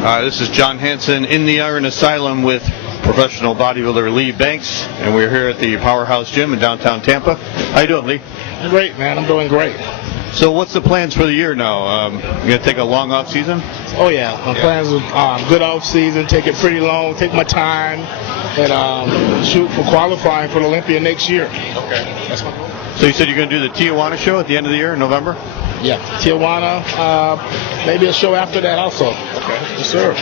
This is John Hansen in the Iron Asylum with professional bodybuilder Lee Banks, and we're here at the Powerhouse Gym in downtown Tampa. How you doing, Lee? Great, man. I'm doing great. So what's the plans for the year now? You going to take a long off season? Oh, yeah. My plans are good off season, take it pretty long, take my time, and shoot for qualifying for the Olympia next year. Okay. That's my goal. So you said you're going to do the Tijuana show at the end of the year in November? Yeah. Tijuana, maybe a show after that also. Okay. Yes, sir.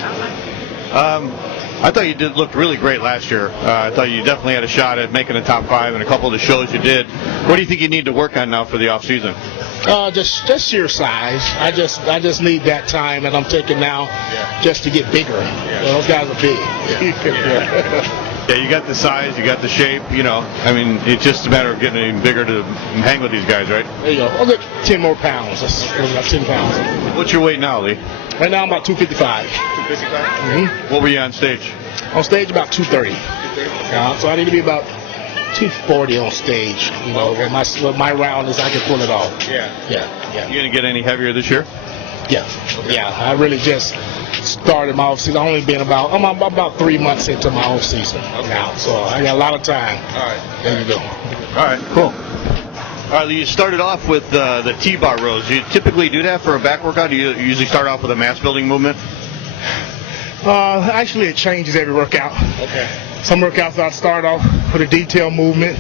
I thought you looked really great last year. I thought you definitely had a shot at making the top 5 in a couple of the shows you did. What do you think you need to work on now for the off season? Just sheer size. I just need that time that I'm taking now, just to get bigger. Yeah. Those guys are big. Yeah, you got the size, you got the shape, I mean, it's just a matter of getting even bigger to hang with these guys, right? There you go. I'll get 10 more pounds. That's about 10 pounds. What's your weight now, Lee? Right now I'm about 255. 255? Mm-hmm. What were you on stage? On stage about 230. 230? So I need to be about 240 on stage. With my roundness, I can pull it off. Yeah. You gonna get any heavier this year? Yeah. Okay. Yeah. I really just started my off season. I'm about 3 months into my off season now, so I got a lot of time. All right. There you go. All right. Cool. All right, you started off with the T-bar rows. Do you typically do that for a back workout? Do you usually start off with a mass building movement? Actually, it changes every workout. Okay. Some workouts I start off with a detail movement,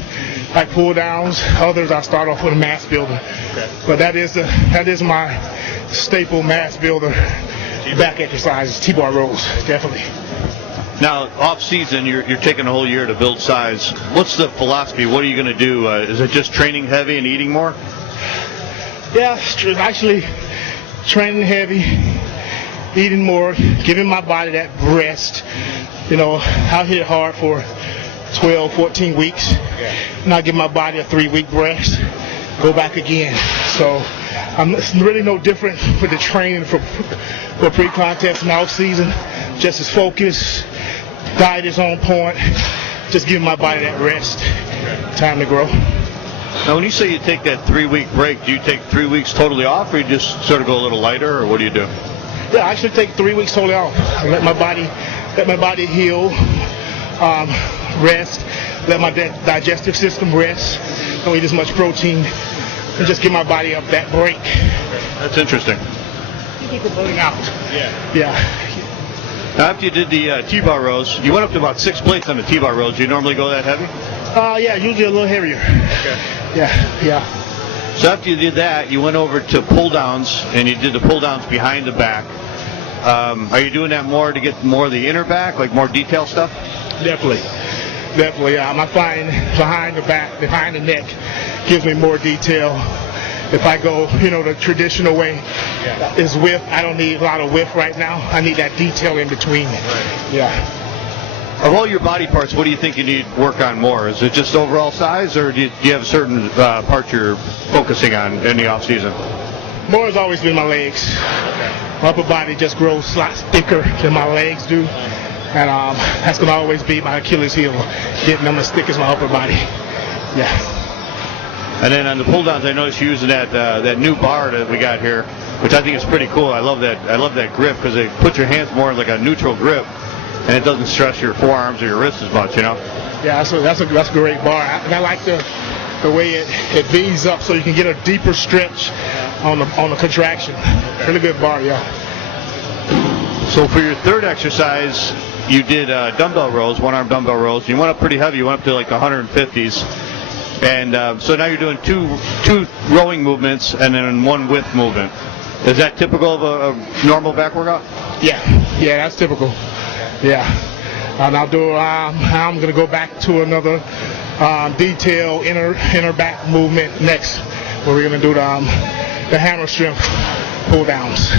like pull downs. Others I start off with a mass builder. Okay. But that is my staple mass builder back exercises, T-bar rows, definitely. Now, off season, you're taking a whole year to build size. What's the philosophy? What are you going to do? Is it just training heavy and eating more? Yeah, actually training heavy, eating more, giving my body that rest. I hit hard for 12, 14 weeks. And I give my body a 3-week rest, go back again. So it's really no different with the training for pre-contest and off season. Just as focused, diet is on point, just giving my body that rest, time to grow. Now, when you say you take that 3-week break, do you take 3 weeks totally off, or you just sort of go a little lighter, or what do you do? Yeah, I actually take 3 weeks totally off. I let my body heal, rest, let my digestive system rest, don't eat as much protein, and just give my body up that break. That's interesting. People burning out. Yeah. Now, after you did the T-bar rows, you went up to about 6 plates on the T-bar rows. Do you normally go that heavy? Yeah, usually a little heavier. Okay. Yeah. So after you did that, you went over to pull downs, and you did the pull downs behind the back. Are you doing that more to get more of the inner back, like more detail stuff? Definitely. I find behind the back, behind the neck, gives me more detail. If I go, the traditional way is width. I don't need a lot of width right now. I need that detail in between. Right. Yeah. Of all your body parts, what do you think you need work on more? Is it just overall size, or do you have certain parts you're focusing on in the off season? More has always been my legs. My upper body just grows a lot thicker than my legs do, and that's going to always be my Achilles heel, getting them as thick as my upper body. Yeah. And then on the pull downs, I noticed you using that new bar that we got here, which I think is pretty cool. I love that grip because it puts your hands more like a neutral grip, and it doesn't stress your forearms or your wrists as much. Yeah, that's a great bar, and I like the way it V's up so you can get a deeper stretch on the contraction. Really good bar, yeah. So for your third exercise, you did dumbbell rows, one-arm dumbbell rows. You went up pretty heavy. You went up to like the 150s. And so now you're doing two rowing movements and then one width movement. Is that typical of a normal back workout? Yeah, that's typical. Yeah. And I'm going to go back to another detail inner back movement next, where we're going to do the hammer strength pull downs.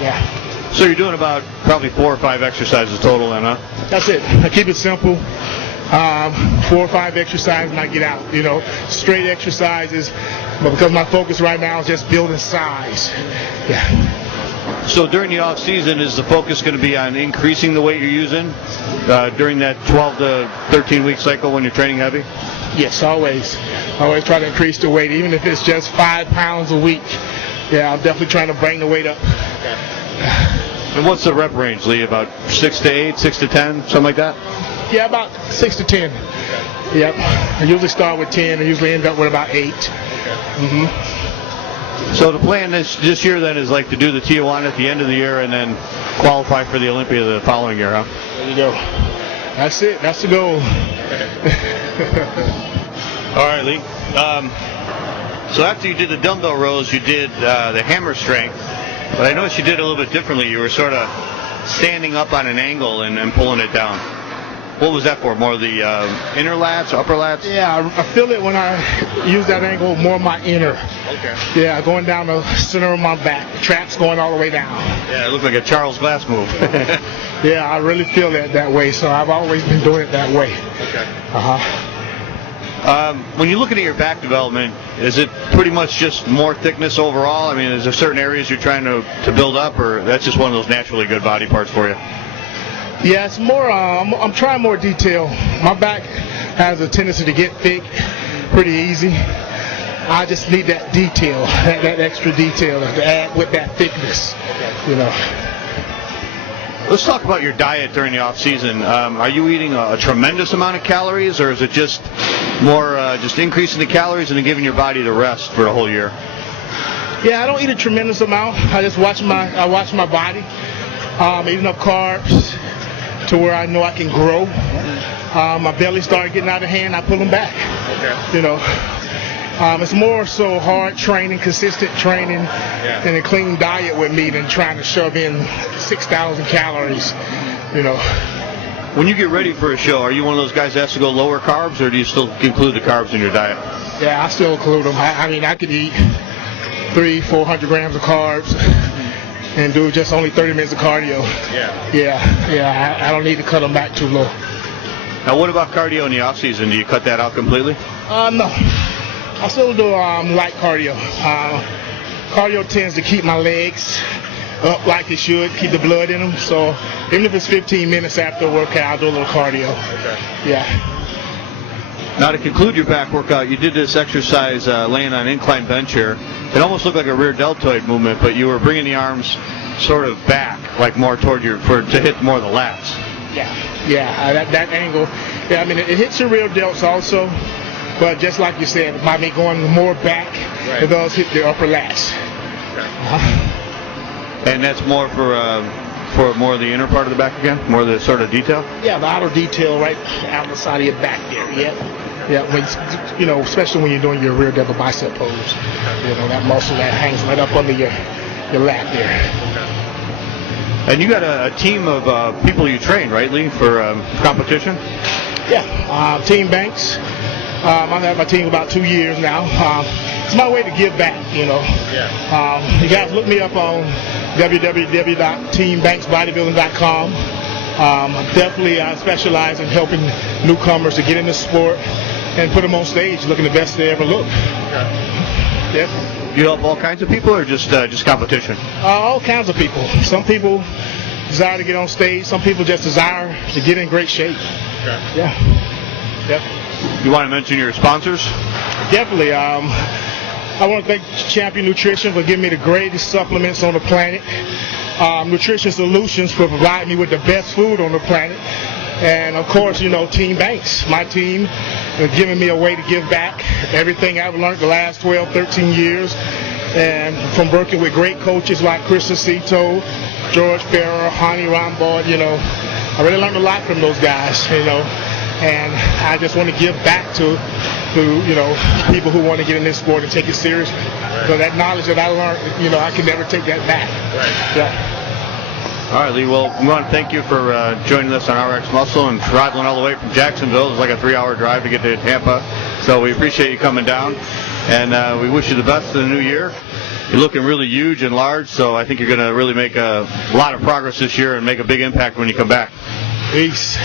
Yeah. So you're doing about probably 4 or 5 exercises total then, huh? That's it. I keep it simple. 4 or 5 exercises and I get out. Straight exercises, but because my focus right now is just building size. Yeah. So during the off season, is the focus going to be on increasing the weight you're using during that 12 to 13 week cycle when you're training heavy? Yes, always. Always try to increase the weight, even if it's just 5 pounds a week. Yeah, I'm definitely trying to bring the weight up. Okay. And what's the rep range, Lee? About 6 to 8, 6 to 10, something like that? Yeah, about 6 to 10. Yep. I usually start with 10. I usually end up with about 8. So the plan this year then is like to do the Tijuana at the end of the year and then qualify for the Olympia the following year, huh? There you go. That's it. That's the goal. All right, Lee. So after you did the dumbbell rows, you did the hammer strength. But I noticed you did it a little bit differently. You were sort of standing up on an angle and pulling it down. What was that for? More the inner lats, upper lats? Yeah, I feel it when I use that angle, more my inner. Okay. Yeah, going down the center of my back. The traps going all the way down. Yeah, it looked like a Charles Glass move. Yeah, I really feel that way, so I've always been doing it that way. Okay. Uh-huh. When you're looking at your back development, is it pretty much just more thickness overall? I mean, is there certain areas you're trying to build up, or that's just one of those naturally good body parts for you? Yeah, it's more, I'm trying more detail. My back has a tendency to get thick pretty easy. I just need that detail, that extra detail to add with that thickness, you know. Let's talk about your diet during the off season. Are you eating a tremendous amount of calories, or is it just more just increasing the calories and then giving your body the rest for a whole year? Yeah, I don't eat a tremendous amount. I just watch my body. Eat enough carbs to where I know I can grow. My belly started getting out of hand, I pull them back. Okay. You know, it's more so hard training, consistent training, and a clean diet with me than trying to shove in 6,000 calories. You know. When you get ready for a show, are you one of those guys that has to go lower carbs, or do you still include the carbs in your diet? Yeah, I still include them. I mean, I could eat 300-400 grams of carbs and do just only 30 minutes of cardio. Yeah. I don't need to cut them back too low. Now, what about cardio in the off season? Do you cut that out completely? No. I still do light cardio. Cardio tends to keep my legs up like it should, keep the blood in them. So even if it's 15 minutes after a workout, I'll do a little cardio. Okay. Yeah. Now, to conclude your back workout, you did this exercise laying on incline bench here. It almost looked like a rear deltoid movement, but you were bringing the arms sort of back, like more toward to hit more of the lats. Yeah, that angle. Yeah, I mean, it hits your rear delts also, but just like you said, by me going more back, it does hit the upper lats. And that's more for more of the inner part of the back again? More of the sort of detail? Yeah, the outer detail right out the side of your back there, Yeah, when, you know, especially when you're doing your rear delta bicep pose. You know, that muscle that hangs right up under your lat there. And you got a team of people you train, right, Lee, for competition? Yeah, Team Banks. I've had my team about 2 years now. It's my way to give back, you know. You guys look me up on www.teambanksbodybuilding.com. Definitely I specialize in helping newcomers to get in the sport and put them on stage looking the best they ever look. You help all kinds of people, or just competition? All kinds of people. Some people desire to get on stage. Some people just desire to get in great shape. Yeah. You want to mention your sponsors? Definitely. I want to thank Champion Nutrition for giving me the greatest supplements on the planet. Nutrition Solutions for providing me with the best food on the planet. And, of course, you know, Team Banks, my team, giving me a way to give back everything I've learned the last 12, 13 years. And from working with great coaches like Chris Aceto, George Farrer, Hani Rambaud, you know, I really learned a lot from those guys, you know. And I just want to give back to you know, people who want to get in this sport and take it seriously. So that knowledge that I learned, you know, I can never take that back. Yeah. All right, Lee. Well, we want to thank you for joining us on RX Muscle and traveling all the way from Jacksonville. It's like a 3-hour drive to get to Tampa. So we appreciate you coming down, and we wish you the best in the new year. You're looking really huge and large, so I think you're going to really make a lot of progress this year and make a big impact when you come back. Peace.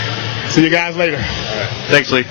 See you guys later. All right. Thanks, Lee.